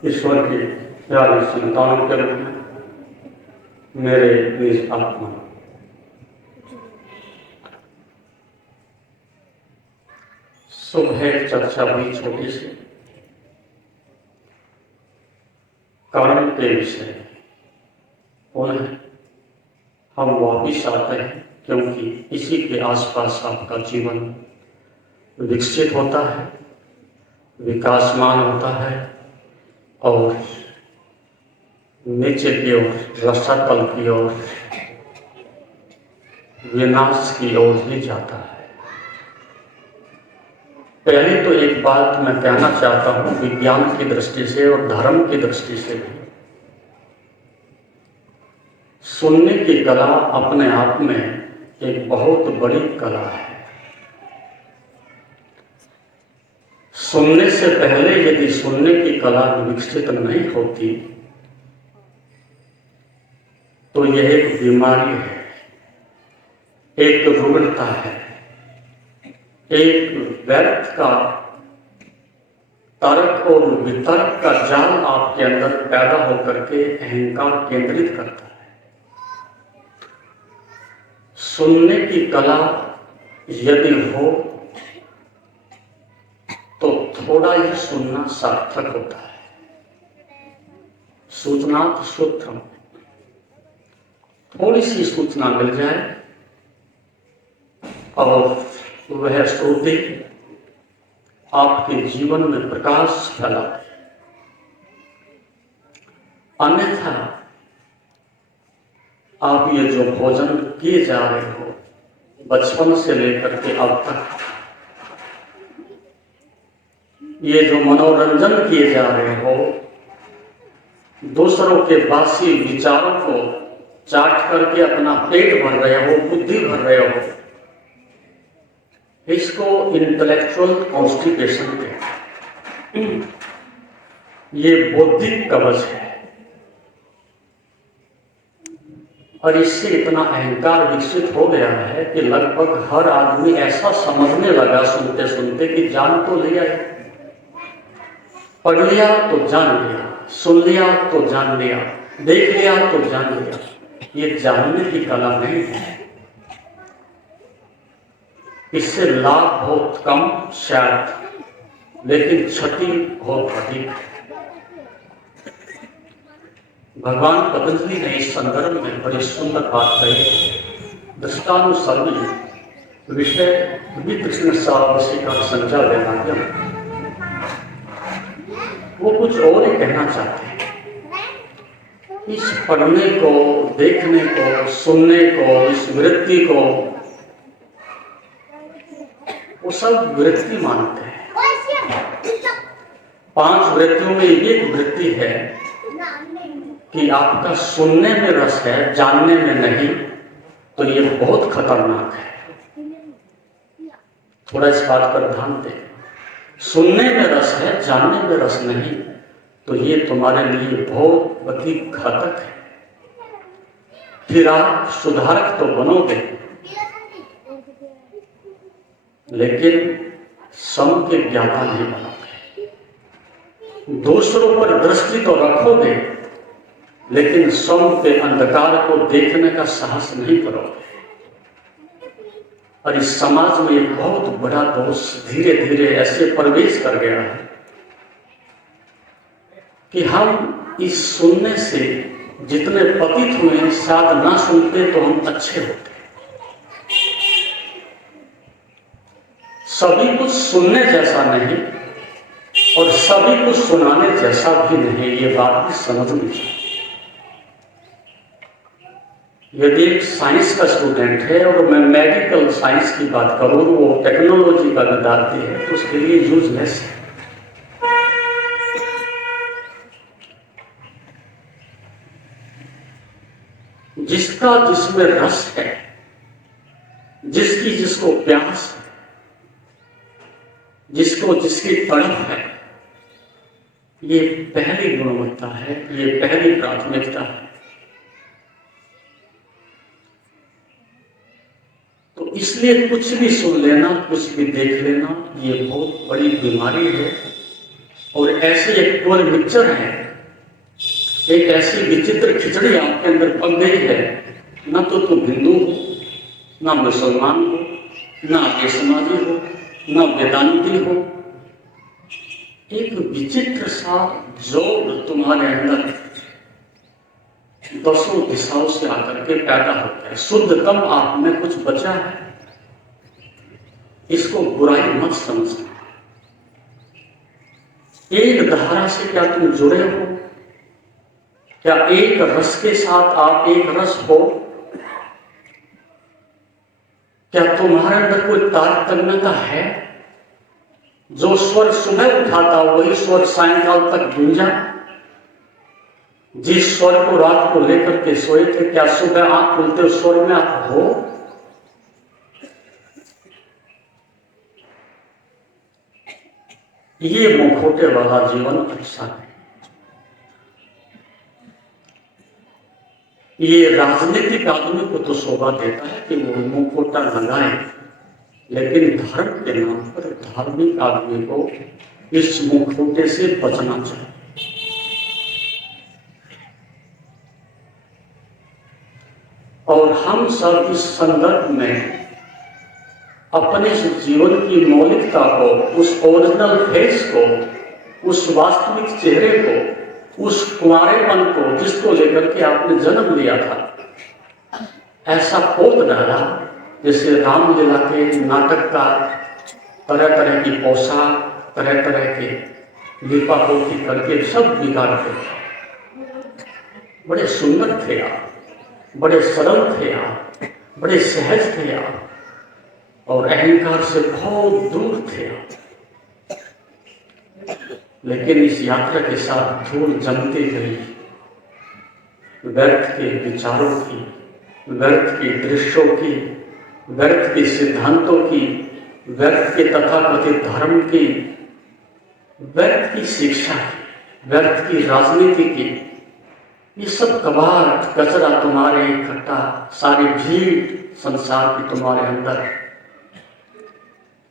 ईश्वर की प्यारी संतानों के रूप में मेरे निज आत्मा सुबह चर्चा हुई छोटी सी कर्म के विषय पुनः हम वापिस आते हैं, क्योंकि इसी के आसपास आपका जीवन विकसित होता है, विकासमान होता है और नीचे की ओर, रसातल की ओर, विनाश की ओर ही जाता है। पहले तो एक बात मैं कहना चाहता हूँ, विज्ञान की दृष्टि से और धर्म की दृष्टि से भी सुनने की कला अपने आप में एक बहुत बड़ी कला है। सुनने से पहले यदि सुनने की कला विकसित नहीं होती तो यह एक बीमारी है, एक रुग्णता है, एक व्यर्थ का तर्क और वितर्क का जाल आपके अंदर पैदा होकर के अहंकार केंद्रित करता है। सुनने की कला यदि हो तो थोड़ा ही सुनना सार्थक होता है। सूचनात् सूत्रम, थोड़ी सी सूचना मिल जाए और वह श्रुति आपके जीवन में प्रकाश फैलाए। अन्यथा आप ये जो भोजन किए जा रहे हो बचपन से लेकर के अब तक, ये जो मनोरंजन किए जा रहे हो, दूसरों के बासी विचारों को चाट करके अपना पेट भर रहे हो, बुद्धि भर रहे हो, इसको इंटेलेक्चुअल कॉन्स्टिपेशन कहते हैं। ये बौद्धिक कवच है और इससे इतना अहंकार विकसित हो गया है कि लगभग हर आदमी ऐसा समझने लगा सुनते सुनते कि जान तो लिया, पढ़ लिया तो जान लिया, सुन लिया तो जान लिया, देख लिया तो जान लिया। ये जानने की कला नहीं है। इससे लाभ बहुत कम शायद, लेकिन क्षति बहुत अधिक है। भगवान पतंजलि ने इस संदर्भ में बड़ी सुंदर बात कही। दृष्टानुसर्गी विषय विकृष्ण सावशिका संजा वैराग्यम, वो कुछ और ही कहना चाहते हैं। इस पढ़ने को, देखने को, सुनने को, इस वृत्ति को वो सब वृत्ति मानते हैं। 5 वृत्तियों में एक वृत्ति है कि आपका सुनने में रस है, जानने में नहीं, तो ये बहुत खतरनाक है। थोड़ा इस बात पर ध्यान दें। सुनने में रस है, जानने में रस नहीं, तो ये तुम्हारे लिए बहुत अधिक घातक है। फिर आप सुधारक तो बनोगे, लेकिन सम के ज्ञाता नहीं बनोगे। दूसरों पर दृष्टि तो रखोगे, लेकिन सम के अंधकार को देखने का साहस नहीं करोगे। और इस समाज में एक बहुत बड़ा दोष धीरे धीरे ऐसे प्रवेश कर गया है कि हम इस सुनने से जितने पतित हुए, शायद ना सुनते तो हम अच्छे होते। सभी कुछ सुनने जैसा नहीं और सभी कुछ सुनाने जैसा भी नहीं, ये बात भी समझनी चाहिए। यदि एक साइंस का स्टूडेंट है और मैं मेडिकल साइंस की बात करूं, वो टेक्नोलॉजी का विद्यार्थी है, तो उसके लिए यूजलेस है। जिसका जिसमें रस है, जिसकी जिसको प्यास है, जिसको जिसकी तड़प है, ये पहली गुणवत्ता है, ये पहली प्राथमिकता है। तो इसलिए कुछ भी सुन लेना, कुछ भी देख लेना, ये बहुत बड़ी बीमारी है और ऐसी एक गोल मिक्सचर है, एक ऐसी विचित्र खिचड़ी आपके अंदर पक गई है, न तो तुम हिंदू हो, ना मुसलमान हो, ना आर्यसमाजी हो, ना वेदांती हो। एक विचित्र सा जोड़ तुम्हारे अंदर दसों दिशाओं से आकर के पैदा होता है। शुद्धतम आप में कुछ बचा है, इसको बुराई मत समझना। एक धारा से क्या तुम जुड़े हो? क्या एक रस के साथ आप एक रस हो? क्या तुम्हारे अंदर कोई तारतम्यता है? जो स्वर सुबह उठाता वही स्वर सायंकाल तक गूंजा। जिस स्वर को रात को लेकर के सोए थे, क्या सुबह आंख खुलते उस स्वर में आप हो? ये मुखौटे वाला जीवन अच्छा है। ये राजनीतिक आदमी को तो शोभा देता है कि वो मुखौटा लगाए, लेकिन धर्म के नाम पर धार्मिक आदमी को इस मुखौटे से बचना चाहिए। और हम सब इस संदर्भ में अपने जीवन की मौलिकता को, उस ओरिजिनल फेस को, उस वास्तविक चेहरे को, उस कुंवारेपन को जिसको लेकर के आपने जन्म लिया था, ऐसा पोत डाला जैसे रामलीला के नाटककार तरह तरह की पोशाक, तरह तरह के लिपापोती करके सब बिगाड़ते थे। बड़े सुंदर थे आप, बड़े सरल थे आप, बड़े सहज थे आप, और अहंकार से बहुत दूर थे आप। लेकिन इस यात्रा के साथ धूल जमती गई, व्यर्थ के विचारों की, व्यर्थ के दृश्यों की, व्यर्थ के सिद्धांतों की, व्यर्थ के तथाकथित धर्म की, व्यर्थ की शिक्षा की, व्यर्थ की राजनीति की। ये सब कबाड़ कचरा तुम्हारे इकट्ठा, सारी भीड़ संसार की तुम्हारे अंदर।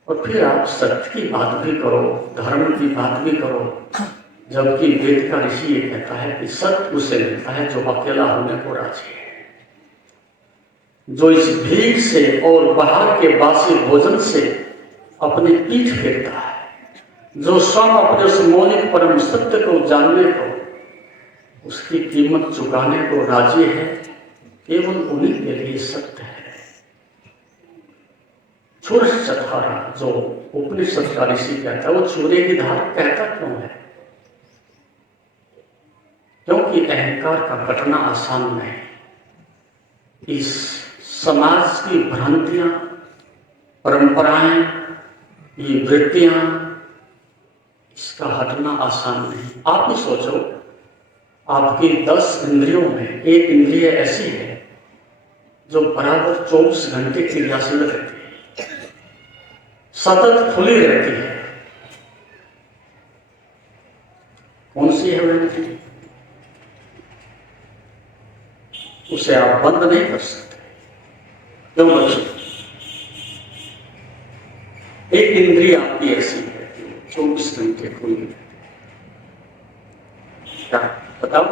और फिर आप सत्य की बात भी करो, धर्म की बात भी करो, जबकि वेद का ऋषि ये कहता है कि सत्य उसे मिलता है जो अकेला होने को राजी है, जो इस भीड़ से और बाहर के बासी भोजन से अपनी पीठ फेरता है, जो स्वयं अपने उस मौलिक परम सत्य को जानने को, उसकी कीमत चुकाने को राजी है। केवल उन्हीं के लिए सत्य है। चुरश्चधारा जो उपनिषद का ऋषि कहता है, वो चूरे की धार कहता क्यों है? क्योंकि अहंकार का कटना आसान नहीं। इस समाज की भ्रांतियां, परंपराएं, ये वृत्तियां, इसका हटना आसान नहीं। आप ही सोचो, आपकी 10 इंद्रियों में एक इंद्रिय ऐसी है जो बराबर 24 घंटे क्रियाशील रहती है, सतत खुली रहती है। कौन सी है वह इंद्रिय? उसे आप बंद नहीं कर सकते। क्यों बच्चों? एक इंद्रिय आपकी ऐसी है जो 24 घंटे खुली रहती है। क्या बताओ?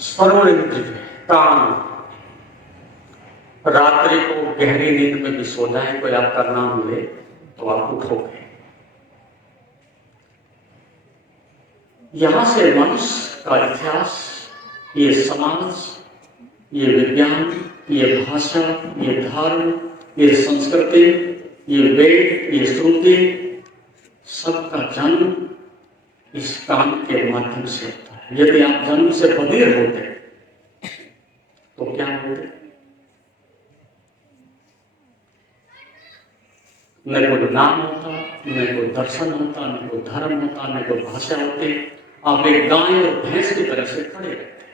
श्रवण इंद्रिय, कान। रात्रि को गहरी नींद में भी सो जाए, कोई आपका नाम ले तो आप उठोगे। यहां से मनुष्य का इतिहास, ये समाज, ये विज्ञान, ये भाषा, ये धर्म, ये संस्कृति, ये वेद, ये श्रुति, सबका जन्म इस कान के माध्यम से होता है। यदि आप जन्म से बधिर होते तो क्या होते? न कोई नाम होता, न कोई दर्शन होता, न कोई धर्म होता, न कोई भाषा होती। आप एक गाय और भैंस की तरह से खड़े रहते।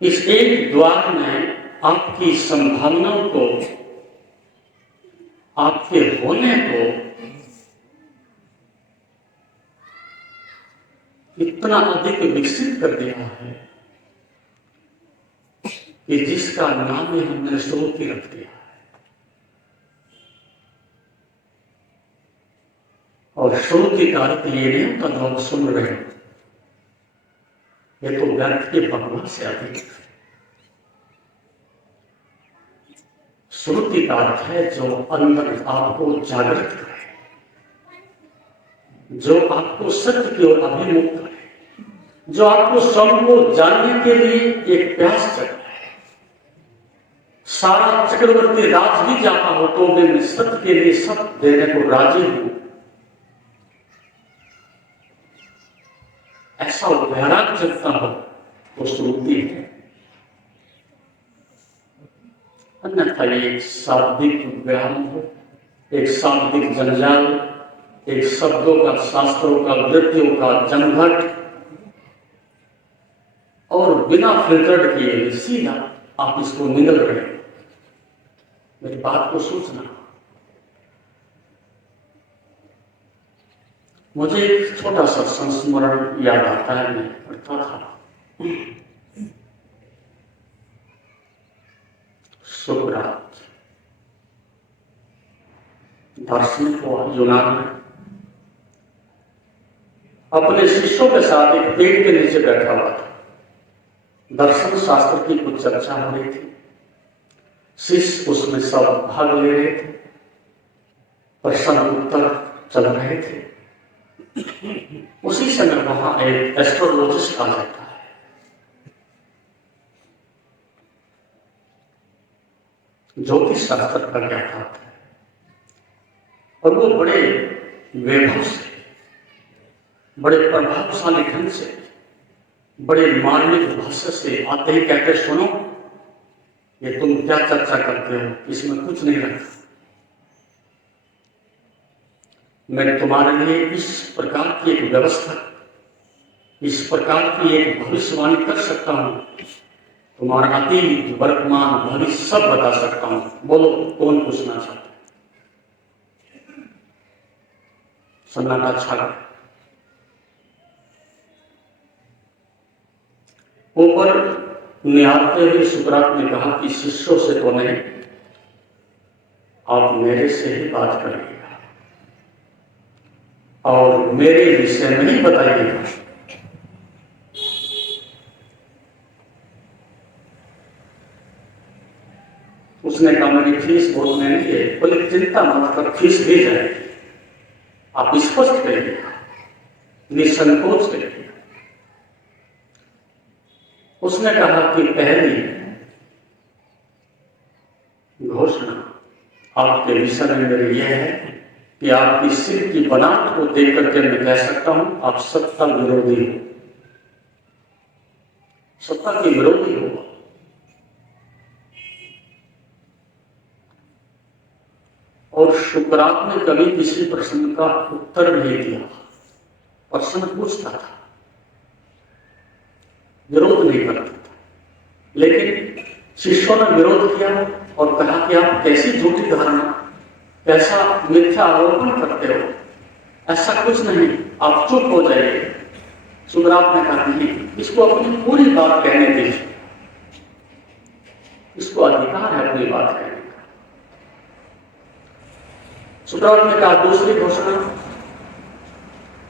इस एक द्वार में आपकी संभावनाओं को, आपके होने को इतना अधिक विकसित कर दिया है कि जिसका नाम ही हमने श्रुति रख दिया और श्रुति का अर्थ ये नहीं होता जो आप सुन रहे हो, ये तो व्यर्थ के भगवान से अधिक है। श्रुति का अर्थ है जो अंदर आपको जागृत करे, जो आपको सत्य की ओर अभिमुख करे, जो आपको स्वयं को जानने के लिए एक प्यास जगाए। सारा चक्रवर्ती राज भी जाता हो तो मैं सत्य के लिए सब देने को राजी हूं, ऐसा वैराग जगता हो तो श्रुति है। अन्यथा एक शाब्दिक व्यायाम हो, एक शाब्दिक जंजाल, एक शब्दों का, शास्त्रों का, वृत्तियों का जमघट और बिना फिल्टर किए सीधा आप इसको निगल रहे। मेरी बात को सोचना। मुझे एक छोटा सा संस्मरण याद आता है, मैं पढ़ता था। सुकरात दार्शनिक हुआ यूनान में, अपने शिष्यों के साथ एक पेड़ के नीचे बैठा हुआ था। दर्शन शास्त्र की कुछ चर्चा हो रही थी, शिष्य उसमें सब भाग ले रहे थे, प्रश्न उत्तर चल रहे थे। उसी समय वहां एक एस्ट्रोलॉजिस्ट आ जाता है। ज्योतिष शास्त्र का ज्ञाता था और वो बड़े वैभव से, बड़े प्रभावशाली ढंग से, बड़े मार्मिक भाषा से आते ही कहते, सुनो ये तुम क्या चर्चा करते हो, इसमें कुछ नहीं रखा। मैं तुम्हारे लिए इस प्रकार की एक व्यवस्था, इस प्रकार की एक भविष्यवाणी कर सकता हूं, तुम्हारा अतीत, वर्तमान, भविष्य सब बता सकता हूं। बोलो कौन पूछना चाहता है? सन्नाटा छा गया। ऊपर निहारते हुए सुकरात ने कहा कि शिष्यों से तो नहीं, आप मेरे से ही बात करिएगा और मेरे विषय में ही बताइएगा। उसने कहा मेरी फीस बहुत महंगी है। बोले चिंता मत कर, फीस दी जाएगी, आप स्पष्ट करिएगा, निसंकोच करिएगा। उसने कहा कि पहली घोषणा आपके विषय में मेरी यह है कि आपकी सिर की बनावट को देख करके मैं कह सकता हूं आप सत्ता विरोधी हो, सत्ता के विरोधी हो। और सुकरात ने कभी किसी प्रश्न का उत्तर नहीं दिया, प्रश्न पूछता था, विरोध नहीं करता था। लेकिन शिष्यों ने विरोध किया और कहा कि आप कैसी झूठी धारणा, कैसा मिथ्या आरोपण करते हो, ऐसा कुछ नहीं, आप चुप हो जाइए। सुकरात ने कहा नहीं, इसको अपनी पूरी बात कहने दीजिए, इसको अधिकार है अपनी बात कहने का। सुकरात ने कहा दूसरी घोषणा,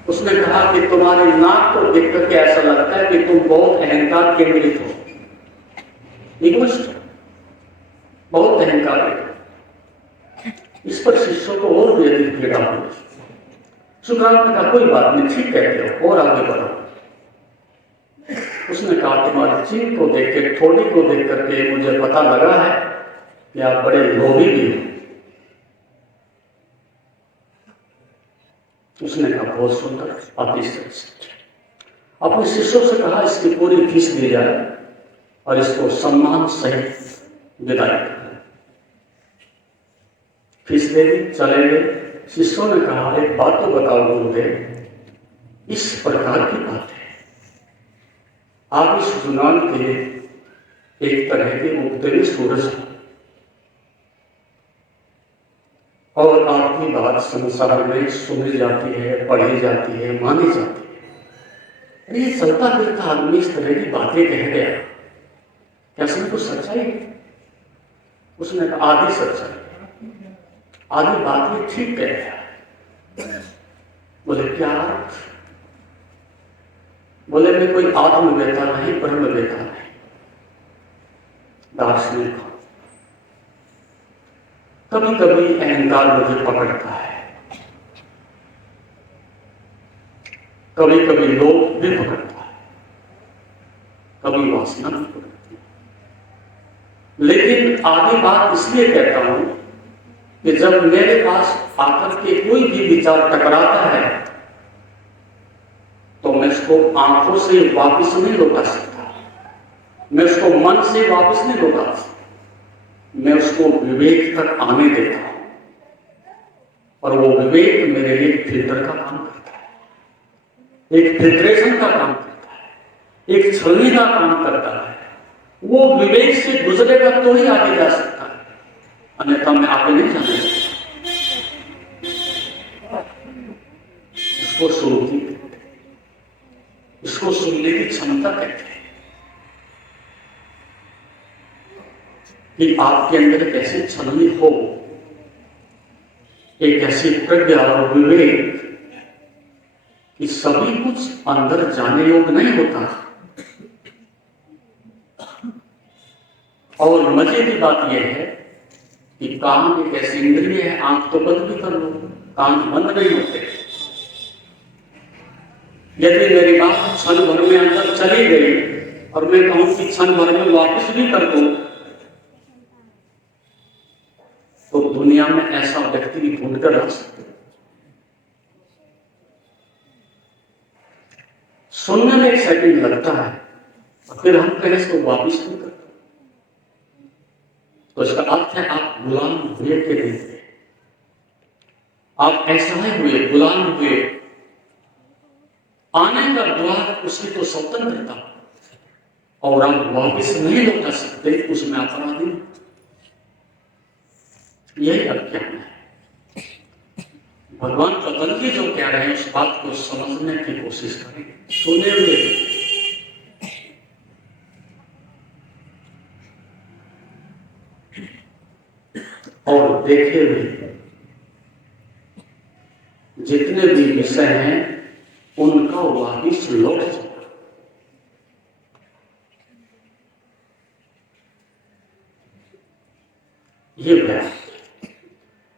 उसने कहा कि तुम्हारी नाक को देख करके ऐसा लगता है कि तुम बहुत अहंकार केंद्रित हो, इगोइस्ट, बहुत अहंकार है। इस पर शिष्यों को और भी अधिक पीड़ा हुई। सुकरात ने कहा कोई बात नहीं, ठीक कहते हो, और आगे बढ़ो। उसने कहा तुम्हारी चीन को देख के, थोड़ी को देख करके मुझे पता लगा है कि आप बड़े लोभी भी हो। उसने कहा बहुत सुंदर, अतिश्रेष्ठ। अपने शिष्यों से कहा इसकी पूरी फीस दी जाए और इसको सम्मान सहित विदाई कर। फीस दे दी, चले गए। शिष्यों ने कहा एक बात तो बताओ गुरुदेव, इस प्रकार की बात है, आप इस यूनान के एक तरह के उगते हुए सूरज हैं और आपकी बात संसार में सुनी जाती है, पढ़ी जाती है, मानी जाती है। ये चलता फिरता आदमी इस तरह की बातें कह गया, क्या इसमें कुछ सच्चाई है? उसने कहा आधी सच्चाई, आधी बात ये ठीक कह रहा। बोले क्या अर्थ? बोले मैं कोई आत्मवेता नहीं, ब्रह्मवेता नहीं, दार्शनिक हूं। कभी कभी अहंकार मुझे पकड़ता है, कभी कभी लोभ भी पकड़ता है, कभी वासना भी पकड़ती है। लेकिन आधी बात इसलिए कहता हूं कि जब मेरे पास आकर के कोई भी विचार टकराता है तो मैं उसको आंखों से वापस नहीं लौटा सकता, मैं उसको मन से वापस नहीं लौटा सकता, मैं उसको विवेक तक आने देता हूं। और वो विवेक मेरे लिए फिल्टर का काम करता है, एक फिल्ट्रेशन का काम करता है, एक छलनी का काम करता है। वो विवेक से गुजरेगा तो ही आगे जा सकता है, अन्यथा मैं आगे नहीं जाने सकता। इसको सुनती, इसको सुनने की क्षमता कहते हैं कि आपके अंदर एक ऐसी छलनी हो, एक ऐसी प्रज्ञा और विवेक कि सभी कुछ अंदर जाने योग्य नहीं होता। और मजे की बात यह है कि कान एक ऐसी इंद्रिय है, आंख तो बंद भी कर लो, कान बंद नहीं होते। यदि मेरी बात क्षण भर में अंदर चली गई और मैं कहूं कि क्षण भर में वापस भी कर दो, तो दुनिया में ऐसा व्यक्ति भी ढूंढ कर आ सकते। सुनने में एक सेकंड लगता है और फिर हम कहें इसको वापस नहीं करते, तो इसका अर्थ है आप गुलाम हुए के दिन थे, आप ऐसा हुए, गुलाम हुए। आने का द्वार उसकी तो स्वतंत्रता, और आप वापस नहीं लौटा सकते, उसमें अपराधी। यही अज्ञान है। भगवान पतंजलि जो कह रहे हैं उस बात को समझने की कोशिश करें, सुने हुए और देखे हुए। जितने भी विषय हैं उनका वापिस लौट जाए। ये बयान,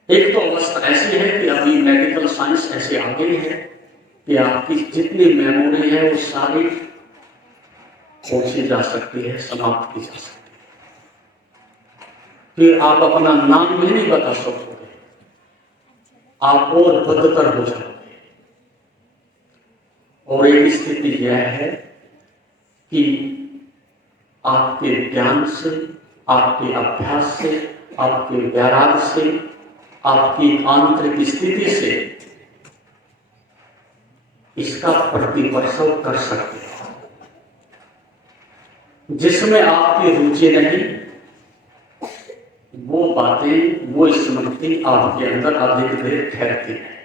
एक तो अवस्था ऐसी है कि अभी मेडिकल साइंस ऐसे आ गई है कि आपकी जितनी मेमोरी है वो सारी खोजी जा सकती है, समाप्त की जा सकती है। फिर आप अपना नाम भी नहीं बता सकोगे, आप और बदतर हो जाओगे। और एक स्थिति यह है कि आपके ज्ञान से, आपके अभ्यास से, आपके वैराग्य से, आपकी आंतरिक स्थिति से इसका प्रतिप्रसव कर सकते हो। जिसमें आपकी रुचि नहीं, वो बातें, वो स्मृति आपके अंदर अधिक देर ठहरती है।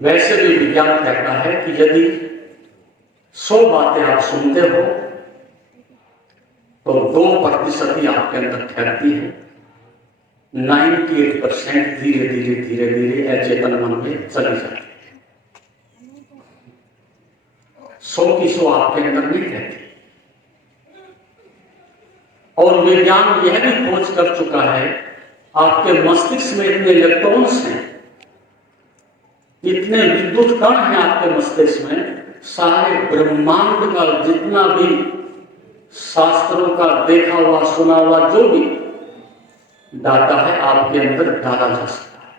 वैसे भी विज्ञान कहता है कि यदि 100 बातें आप सुनते हो तो 2% ही आपके अंदर ठहरती है, 98% धीरे धीरे धीरे धीरे अचेतन मन में चली जाती है। 100 की 100 आपके अंदर नहीं रहती। और विज्ञान यह भी खोज कर चुका है, आपके मस्तिष्क में इतने इलेक्ट्रॉन्स हैं, इतने विद्युत कण हैं आपके मस्तिष्क में, सारे ब्रह्मांड का जितना भी शास्त्रों का देखा हुआ, सुना हुआ जो भी डाटा है आपके अंदर डाला जा सकता है।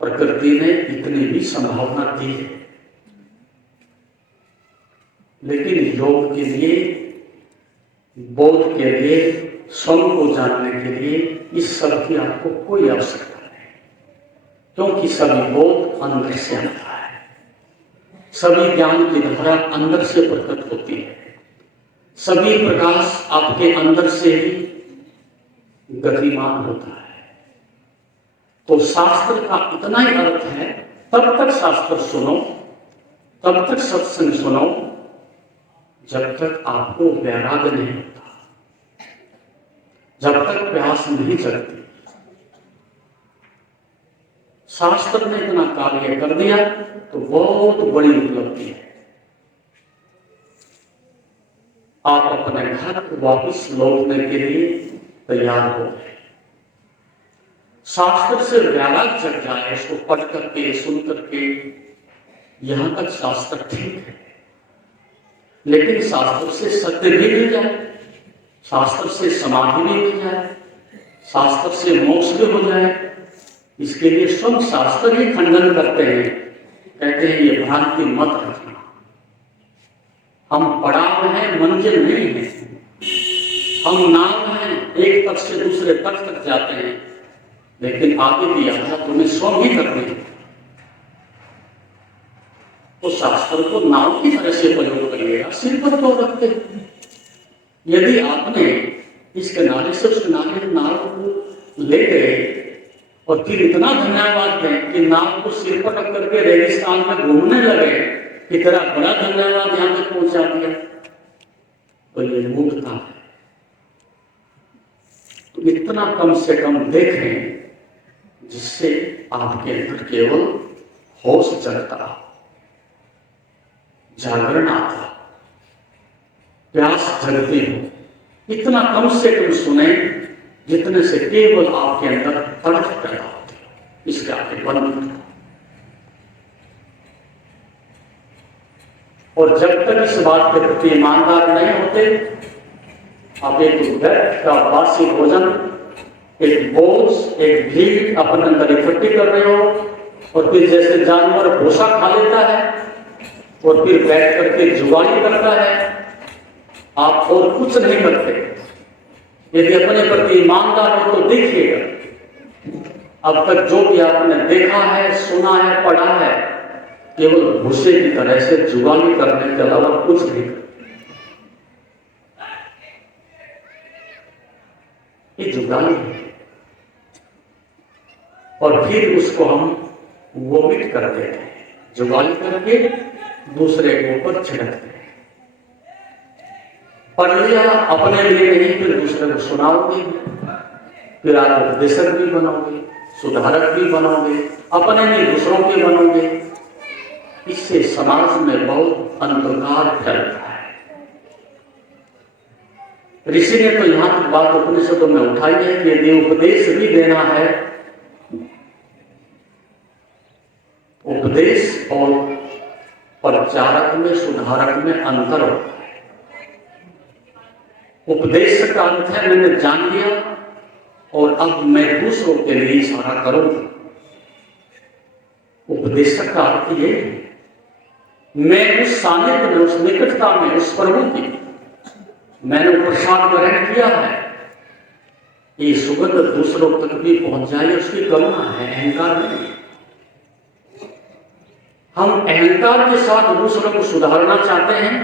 प्रकृति ने इतनी भी संभावना दी है, लेकिन योग के लिए, बोध के लिए, स्वयं को जानने के लिए इस सब की आपको कोई आवश्यकता नहीं, क्योंकि सभी बोध अंदर से आता है, सभी ज्ञान की धारा अंदर से प्रकट होती है, सभी प्रकाश आपके अंदर से ही गतिमान होता है। तो शास्त्र का इतना ही अर्थ है, तब तक शास्त्र सुनो, तब तक सत्संग सुनो जब तक आपको वैराग्य नहीं होता, जब तक प्यास नहीं जगती। शास्त्र ने इतना कार्य कर दिया तो बहुत बड़ी उपलब्धि है। आप अपने घर वापस लौटने के लिए तैयार हो गए। शास्त्र से वैराग्य जग जाए, इसको पढ़ करके सुन करके, यहां तक शास्त्र ठीक है, लेकिन शास्त्र से सत्य भी मिल जाए, शास्त्र से समाधि भी मिल जाए, शास्त्र से मोक्ष भी हो जाए, इसके लिए स्वयं शास्त्र ही खंडन करते हैं। कहते हैं ये भ्रांति मत रखना, हम पड़ाव हैं, मंजिल नहीं है। हम नाव हैं, एक तट से दूसरे तट तक जाते हैं, लेकिन आगे की यात्रा तुम्हें स्वयं ही करनी है। तो शास्त्र को नाव की तरह से प्रयोग करिएगा, सिर पर तो रखते। यदि आपने इस किनारे से उस किनारे नाव को ले गए और फिर इतना धन्यवाद दें कि नाव को सिर पर रख करके रेगिस्तान में घूमने लगे कि तेरा बड़ा धन्यवाद यहां तक पहुंचा दिया, तो ये मूर्खता है। तो इतना कम से कम देखें जिससे आपके अंदर केवल होश जगता, जागरण आता, प्यास जगती हो। इतना कम से कम सुने जितने से केवल आपके अंदर तड़प पैदा होती हो। इसके आगे बंद। और जब तक इस बात के प्रति ईमानदार नहीं होते, आप एक व्यर्थ का बासी भोजन, एक बोझ, एक भीड़ अपने अंदर इकट्ठी कर रहे हो, और फिर जैसे जानवर भूसा खा लेता है और फिर बैठ करके जुगाली करता है, आप और कुछ नहीं करते। यदि अपने प्रति ईमानदार हो तो देखिएगा, अब तक जो भी आपने देखा है, सुना है, पढ़ा है, केवल भूसे की तरह से जुगाली करने के अलावा कुछ नहीं करते। ये जुगाली है। और फिर उसको हम वोमिट कर देते हैं, जुगाली करके दूसरे के ऊपर छिड़कते हैं। पढ़ लिया अपने लिए नहीं, फिर दूसरे को सुनाओगे, फिर आप उपदेशक भी बनोगे, सुधारक भी बनोगे, अपने नहीं दूसरों के बनोगे। इससे समाज में बहुत अंधकार फैलता है। ऋषि ने तो यहां तक बात उपनिषदों में उठाई है कि यदि उपदेश भी देना है, उपदेश और प्रचारक में, सुधारक में अंतर होता है। उपदेश का अर्थ है मैंने जान लिया और अब मैं दूसरों के लिए इशारा करूंगा। उपदेशक का अर्थ ये है मैं उस सानिध्य में, उस निकटता में, उस प्रभु की मैंने प्रसाद ग्रहण किया है, ये सुगंध दूसरों तक भी पहुंच जाए, उसकी करुणा है, अहंकार नहीं। हम अहंकार के साथ दूसरों को सुधारना चाहते हैं,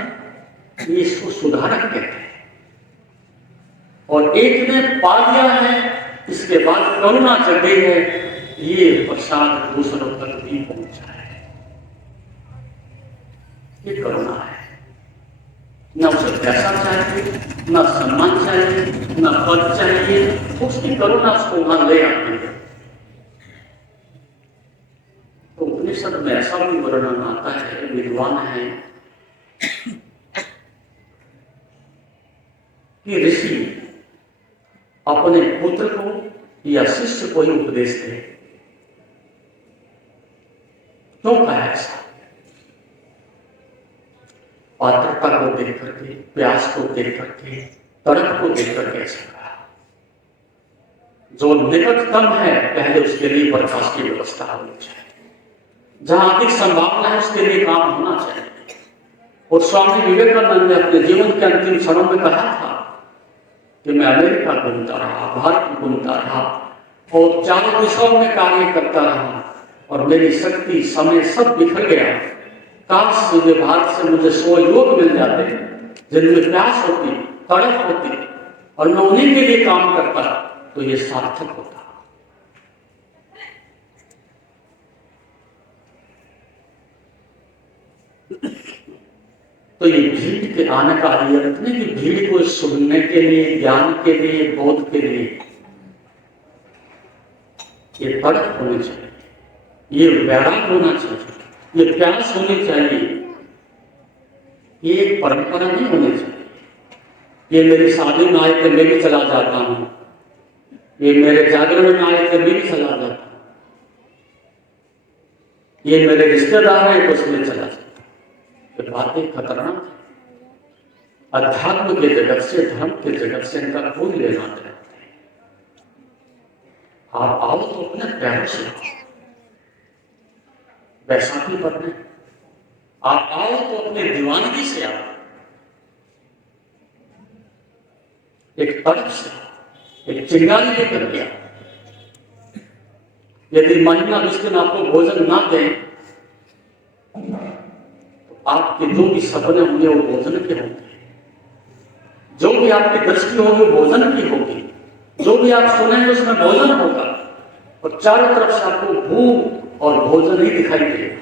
ये इसको सुधारक कहते हैं। और एक ने पा लिया है, इसके बाद करुणा जग गई है, ये प्रसाद दूसरों तक भी पहुंचा है, ये करुणा है। न उसे पैसा चाहिए, न सम्मान चाहिए, न पद चाहिए, उसकी करुणा उसको वहां ले आती है। तो उपनिषद में ऐसा भी वर्णन आता है, विद्वान है कि ऋषि अपने पुत्र को या शिष्य को ही उपदेश दे। क्यों कहा ऐसा? पात्रता को देख करके, प्यास को देख करके, तड़प को देख करके ऐसा कहा। जो निकटतम है पहले उसके लिए प्रकाश की व्यवस्था होनी चाहिए, जहां अधिक संभावना है उसके लिए काम होना चाहिए। और स्वामी विवेकानंद ने अपने जीवन के अंतिम क्षणों में कहा था कि मैं अमेरिका घूमता रहा, भारत घूमता रहा और चारों दिशाओं में कार्य करता रहा और मेरी शक्ति, समय सब बिखर गया। काश मुझे भारत से मुझे 100 युवक मिल जाते जिनमें प्यास होती, तड़प होती और मैं उन्हीं के लिए काम करता तो ये सार्थक होता। तो ये भीड़ के आने का ये अर्थ नहीं कि भीड़ को सुनने के लिए, ज्ञान के लिए, बोध के लिए, ये तड़प होनी चाहिए, ये वैराग होना चाहिए, ये प्यास होनी चाहिए, ये एक परंपरा नहीं होनी चाहिए। ये मेरी शादी में आए थे मैं भी चला जाता हूं, ये मेरे जागरण में आए थे मैं भी चला जाता हूं, ये मेरे रिश्तेदार हैं तो उसमें चला जाता। ये बातें खतरनाक है। अध्यात्म के जगत से, धर्म के जगत से इनका कोई लेना देना नहीं। आप आओ तो अपने पैरों से आओ, बैसाखी पढ़ने। आप आओ तो अपने दीवानगी से आओ, एक तड़प से आओ, एक चिंगारी लेकर के आओ। यदि महीना 20 दिन आपको भोजन ना दें तो आपके जो भी सपने होंगे वो भोजन के होंगे, जो भी आपकी दृष्टि होगी भोजन की होगी, जो भी आप सुनेंगे उसमें भोजन होगा, और चारों तरफ से आपको भूख और भोजन ही दिखाई देगा।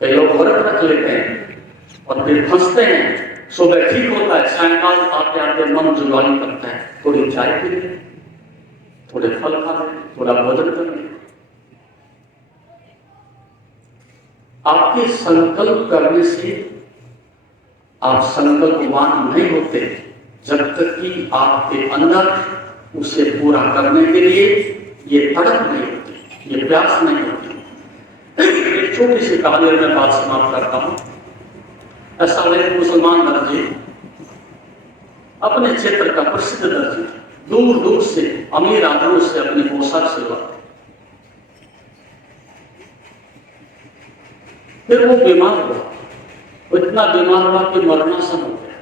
कई लोग व्रत रख लेते हैं और फिर फंसते हैं, सुबह ठीक होता है, सायंकाल आते आते मन जुगाली करता है, थोड़ी चाय पी ले, थोड़े फल खा ले, थोड़ा भोजन कर ले। आपके संकल्प करने से आप संकल्पवान नहीं होते जब तक कि आपके अंदर उसे पूरा करने के लिए ये तड़प नहीं होती, ये प्यास नहीं होती। एक छोटी सी कहानी में बात समाप्त करता हूं। ऐसा एक मुसलमान दर्जी, अपने क्षेत्र का प्रसिद्ध दर्जी, दूर दूर से अमीर आदमियों से अपनी पोशाक सिलवाते। फिर वो बीमार हुआ, वो इतना बीमार हुआ कि मरणासन हो गया।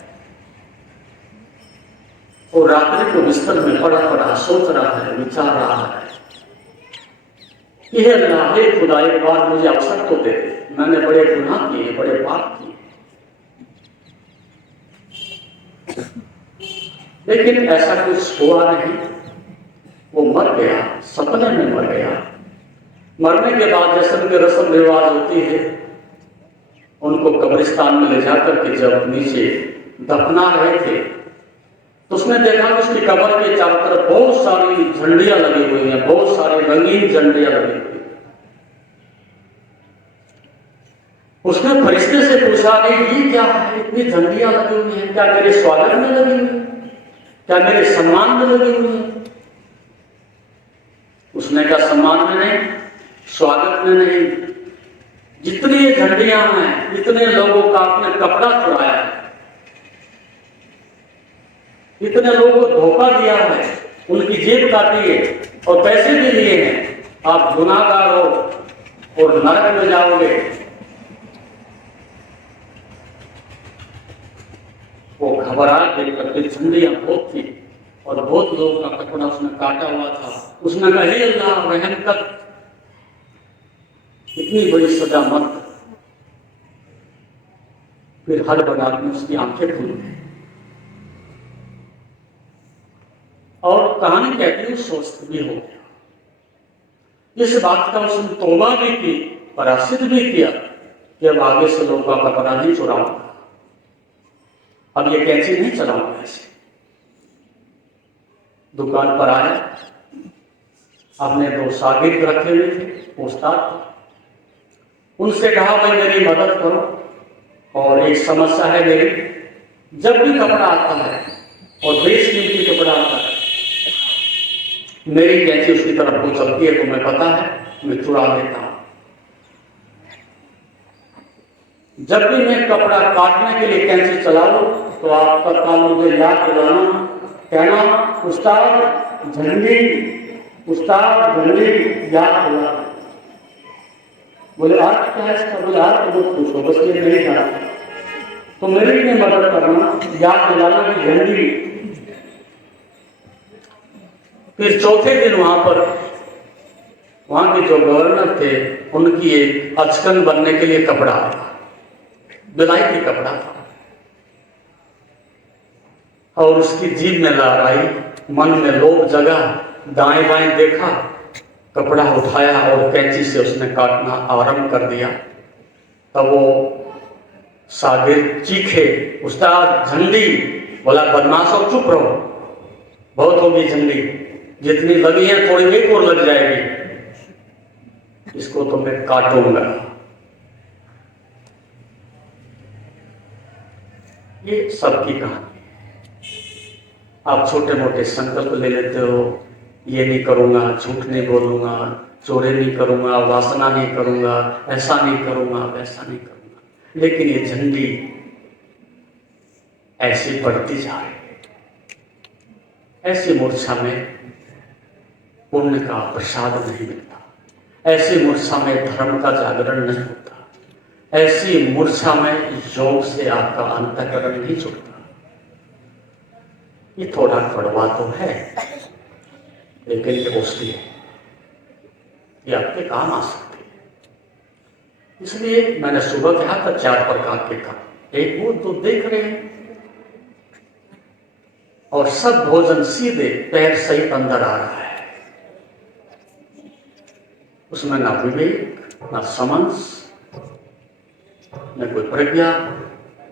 और रात्रि को बिस्तर में पड़ा पड़ा सोच रहा है, विचार रहा है, यह अल्लाह, हे खुदा, एक बार मुझे अवसर तो दे दे, मैंने बड़े गुनाह किए, बड़े पाप किए। लेकिन ऐसा कुछ हुआ नहीं, वो मर गया, सपने में मर गया। मरने के बाद जैसे उनकी रस्म रिवाज होती है, उनको कब्रिस्तान में ले जाकर के जब नीचे दफना रहे थे तो उसने देखा कि उसकी कब्र के चारों तरफ बहुत सारी झंडियां लगी हुई हैं, बहुत सारी रंगीन झंडियां लगी हुई। उसने फरिश्ते से पूछा कि ये क्या है, इतनी झंडियां लगी हुई हैं, क्या मेरे स्वागत में लगी हुई है, क्या मेरे सम्मान में लगी हुई है? उसने कहा सम्मान में नहीं, स्वागत में नहीं, जितनी ये झंडियां हैं इतने लोगों का आपने कपड़ा चुराया है, इतने लोगों को धोखा दिया है, उनकी जेब काटी है और पैसे भी लिए हैं, आप गुनाहगार हो और नरक में जाओगे। वो घबरा देख करके, झंडियां बहुत थी और बहुत लोगों का कपड़ा उसने काटा हुआ था। उसने कहा, हे अल्लाह, रहम कर, इतनी बड़ी सजा मत। फिर हर बना में उसकी आंखें खुल गई और कहानी कहती है स्वस्थ भी हो गया। इस बात का उसने तौबा भी की, प्रायश्चित भी किया कि अब आगे से लोगों का कपड़ा नहीं चुराऊंगा, अब ये कैंची नहीं चलाऊंगा। ऐसे दुकान पर आया, अपने 2 शागिर्द रखे हुए थे, पूछताछ, उनसे कहा भाई मेरी मदद करो और एक समस्या है मेरी, जब भी कपड़ा आता है और बेशकीमती कपड़ा आता है, मेरी कैंची उसकी तरफ को चलती है, तो मैं पता है मैं चुरा लेता हूं। जब भी मैं कपड़ा काटने के लिए कैंची चलाऊं तो आप तत्काल मुझे याद दिलाना, कहना उस्ताद झंडी, उस्ताद झंडी, याद दिलाना। बोले आज क्या है इसका? बोले आज तो मत पूछो, बस ये नहीं था तो मेरी भी मदद करना, याद दिलाना की झंडी। फिर चौथे दिन वहां के जो गवर्नर थे उनकी एक अचकन बनने के लिए कपड़ा आया, बिलायती कपड़ा था, और उसकी जीभ में लहराई, मन में लोभ जगा, दाएं बाएं देखा, कपड़ा उठाया और कैंची से उसने काटना आरंभ कर दिया। तब वो शागिर्द चीखे, उस्ताद झंडी। बोला बदमाशों चुप रहो, बहुत होगी झंडी, जितनी लगी है थोड़ी एक और लग जाएगी, इसको तो मैं काटूंगा। ये सबकी कहानी। आप छोटे मोटे संकल्प ले लेते हो, ये नहीं करूंगा, झूठ नहीं बोलूंगा, चोरी नहीं करूंगा, वासना नहीं करूंगा, ऐसा नहीं करूंगा, वैसा नहीं करूंगा, लेकिन ये झंडी ऐसी बढ़ती जा रही है। ऐसी मूर्छा में पुण्य का प्रसाद नहीं मिलता, ऐसी मूर्छा में धर्म का जागरण नहीं होता, ऐसी मूर्छा में योग से आपका अंतःकरण नहीं जुड़ता। ये थोड़ा कड़वा तो है, लेकिन ये औषधि है, ये आपके काम आ सकती है। इसलिए मैंने सुबह कहा था 4 प्रकार के काम। एक वो तो देख रहे हैं, और सब भोजन सीधे पैर सहित अंदर आ रहा है, उसमें ना विवेक, ना समझ, न कोई प्रज्ञा,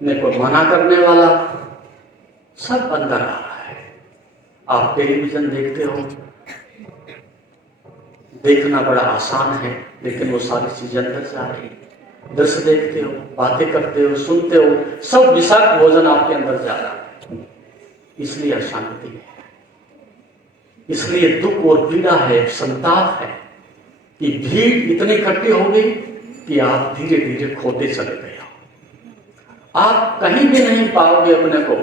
न कोई मना करने वाला, सब अंदर आ रहा है। आप टेलीविजन देखते हो, देखना बड़ा आसान है, लेकिन वो सारी चीजें अंदर जा रही है। दृश्य देखते हो, बातें करते हो, सुनते हो, सब विषाक्त भोजन आपके अंदर जा रहा है। इसलिए अशांति है, इसलिए दुख और पीड़ा है, संताप है, कि भीड़ इतनी इकट्ठी हो गई कि आप धीरे धीरे खोते चले गए। आप कहीं भी नहीं पाओगे अपने को,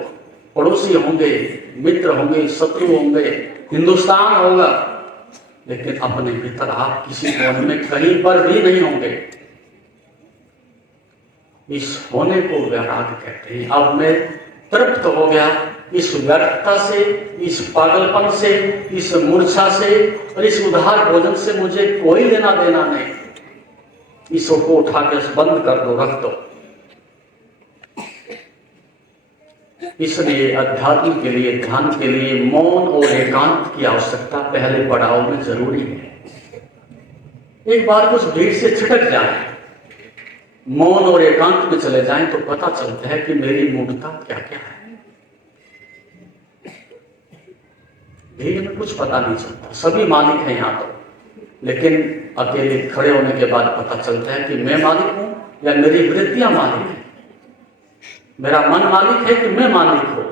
पड़ोसी होंगे, मित्र होंगे, शत्रु होंगे, हिंदुस्तान होगा, लेकिन अपने भीतर आप किसी कोने में कहीं पर भी नहीं होंगे। इस होने को वैराग कहते हैं। अब मैं तृप्त हो गया इस व्यर्थता से, इस पागलपन से, इस मूर्छा से और इस उधार भोजन से मुझे कोई लेना देना नहीं। इसको उठा के बंद कर दो, रख दो। इसलिए अध्यात्म के लिए, ध्यान के लिए मौन और एकांत की आवश्यकता पहले पड़ाव में जरूरी है। एक बार उस भीड़ से छिटक जाए, मौन और एकांत में चले जाएं, तो पता चलता है कि मेरी मूर्खता क्या क्या है। भीड़ में कुछ पता नहीं चलता, सभी मालिक हैं यहाँ तो, लेकिन अकेले खड़े होने के बाद पता चलता है कि मैं मालिक हूं या मेरी वृत्तियां मालिक है, मेरा मन मालिक है कि मैं मालिक हूं।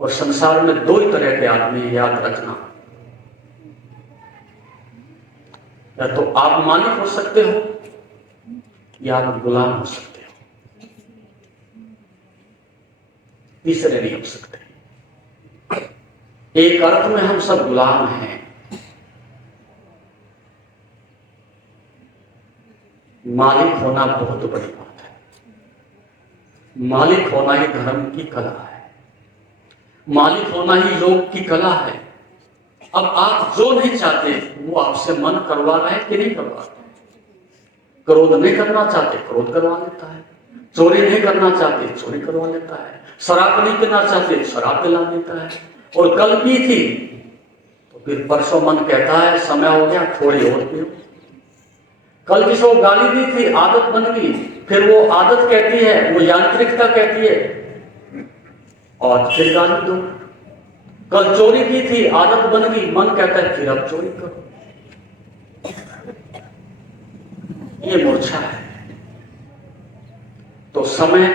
और संसार में 2 ही तरह के आदमी, याद रखना, या तो आप मालिक हो सकते हो या आप गुलाम हो सकते हो, तीसरे नहीं हो सकते। एक अर्थ में हम सब गुलाम हैं। मालिक होना बहुत बड़ी बात है। मालिक होना ही धर्म की कला है, मालिक होना ही योग की कला है। अब आप जो नहीं चाहते वो आपसे मन करवा रहे हैं कि नहीं करवा रहे? क्रोध नहीं करना चाहते, क्रोध करवा लेता है। चोरी नहीं करना चाहते, चोरी करवा लेता है। शराब नहीं पीना चाहते, शराब पिला देता है। और कल पी थी तो फिर परसों मन कहता है समय हो गया थोड़ी और पियो। कल किसी को गाली दी थी, आदत बन गई, फिर वो आदत कहती है, वो यांत्रिकता कहती है और फिर गाली दो। कल चोरी की थी, आदत बन गई, मन कहता है फिर अब चोरी करो। ये मूर्छा है। तो समय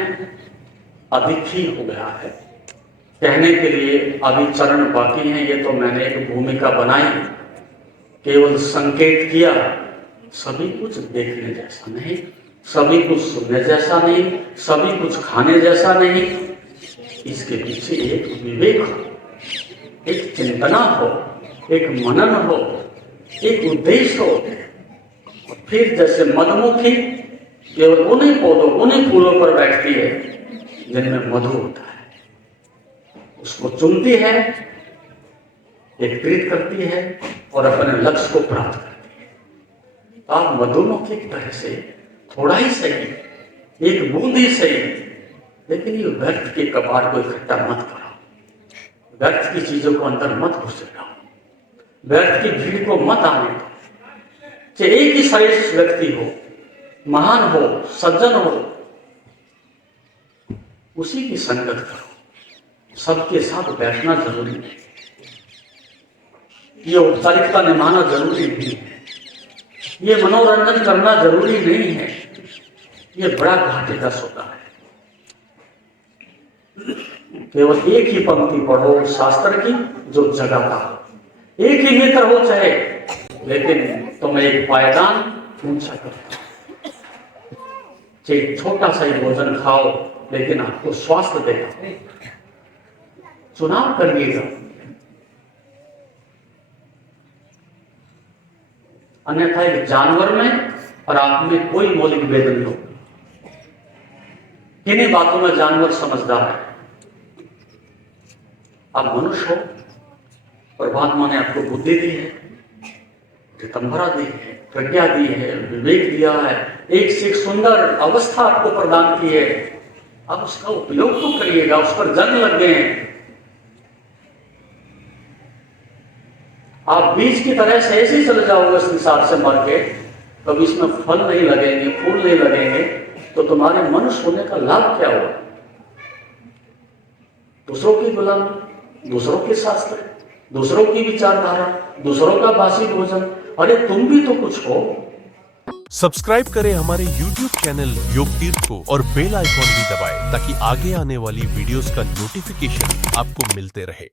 अधिक ही हो गया है। कहने के लिए अभी चरण बाकी हैं। ये तो मैंने एक भूमिका बनाई, केवल संकेत किया। सभी कुछ देखने जैसा नहीं, सभी कुछ सुनने जैसा नहीं, सभी कुछ खाने जैसा नहीं। इसके पीछे एक विवेक हो, एक चिंतना हो, एक मनन हो, एक उद्देश्य हो। फिर जैसे मधुमक्खी केवल उन्हीं पौधों, उन्हीं फूलों पर बैठती है जिनमें मधु होता है, उसको चुनती है, एकत्रित करती है और अपने लक्ष्य को प्राप्त करती है। तो आप मधुमक्खी की तरह से थोड़ा ही सही, एक बूंद ही सही, लेकिन ये व्यर्थ के कपाट को इकट्ठा मत करो, व्यर्थ की चीजों को अंदर मत घुसे जाओ, व्यर्थ की भीड़ को मत आने दो। चाहे एक ही श्रेष्ठ व्यक्ति हो, महान हो, सज्जन हो, उसी की संगत करो। सबके साथ बैठना जरूरी है, ये औपचारिकता निभाना जरूरी नहीं है, ये मनोरंजन करना जरूरी नहीं है, ये बड़ा घाटे का सौदा है। केवल एक ही पंक्ति पढ़ो शास्त्र की जो जगाता हो, एक ही मित्र हो चाहे, लेकिन तुम एक पायदान ऊंचा करता हो। चाहे छोटा सा ही भोजन खाओ, लेकिन आपको स्वास्थ्य देगा। चुनाव करिएगा, अन्यथा एक जानवर में और आप में कोई मौलिक भेद नहीं होगा। किन्हीं बातों में जानवर समझदार है, आप मनुष्य हो, परमात्मा ने आपको बुद्धि दी है, रितंभरा दी है, प्रज्ञा दी है, विवेक दिया है, एक से एक सुंदर अवस्था आपको प्रदान की है। आप उसका उपयोग तो करिएगा, उस पर जंग लग गए हैं। आप बीज की तरह से ऐसे ही चले जाओगे संसार से मर के, कभी इसमें फल नहीं लगेंगे, फूल नहीं लगेंगे, तो तुम्हारे मनुष्य होने का लाभ क्या होगा? दूसरों की गुलामी, दूसरों के शास्त्र, दूसरों की विचारधारा, दूसरों का बासी भोजन, अरे तुम भी तो कुछ हो। सब्सक्राइब करें हमारे YouTube चैनल योग तीर्थ को और बेल आइकॉन भी दबाएं ताकि आगे आने वाली वीडियोस का नोटिफिकेशन आपको मिलते रहे।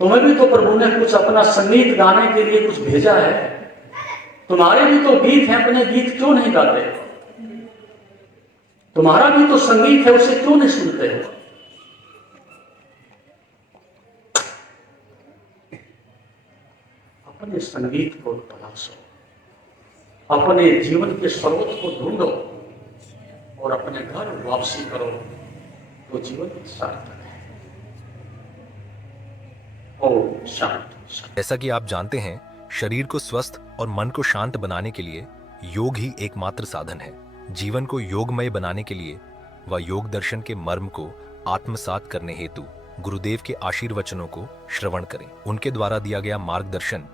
तुम्हें भी तो प्रभु ने कुछ अपना संगीत गाने के लिए कुछ भेजा है, तुम्हारे भी तो गीत हैं, अपने गीत क्यों नहीं गाते? तुम्हारा भी तो संगीत है, उसे क्यों नहीं सुनते हो? अपने संगीत को तलाशो, अपने जीवन के स्रोत को ढूंढो और अपने घर वापसी करो, तो जीवन सार्थक है। ओम शांति। जैसा कि आप जानते हैं, शरीर को स्वस्थ और मन को शांत बनाने के लिए योग ही एकमात्र साधन है। जीवन को योगमय बनाने के लिए व योग दर्शन के मर्म को आत्मसात करने हेतु गुरुदेव के आशीर्वचनों को श्रवण करें। उनके द्वारा दिया गया मार्गदर्शन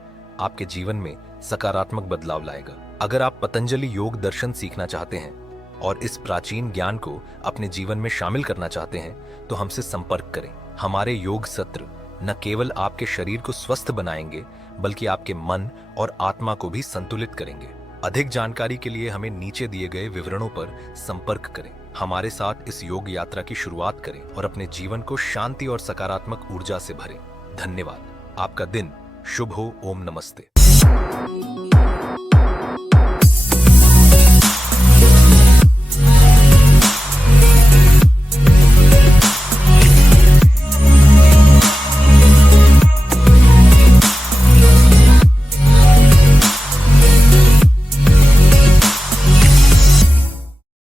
आपके जीवन में सकारात्मक बदलाव लाएगा। अगर आप पतंजलि योग दर्शन सीखना चाहते हैं और इस प्राचीन ज्ञान को अपने जीवन में शामिल करना चाहते हैं, तो हमसे संपर्क करें। हमारे योग सत्र न केवल आपके शरीर को स्वस्थ बनाएंगे, बल्कि आपके मन और आत्मा को भी संतुलित करेंगे। अधिक जानकारी के लिए हमें नीचे दिए गए विवरणों पर संपर्क करें। हमारे साथ इस योग यात्रा की शुरुआत करें और अपने जीवन को शांति और सकारात्मक ऊर्जा से भरें। धन्यवाद। आपका दिन शुभ हो। ओम नमस्ते।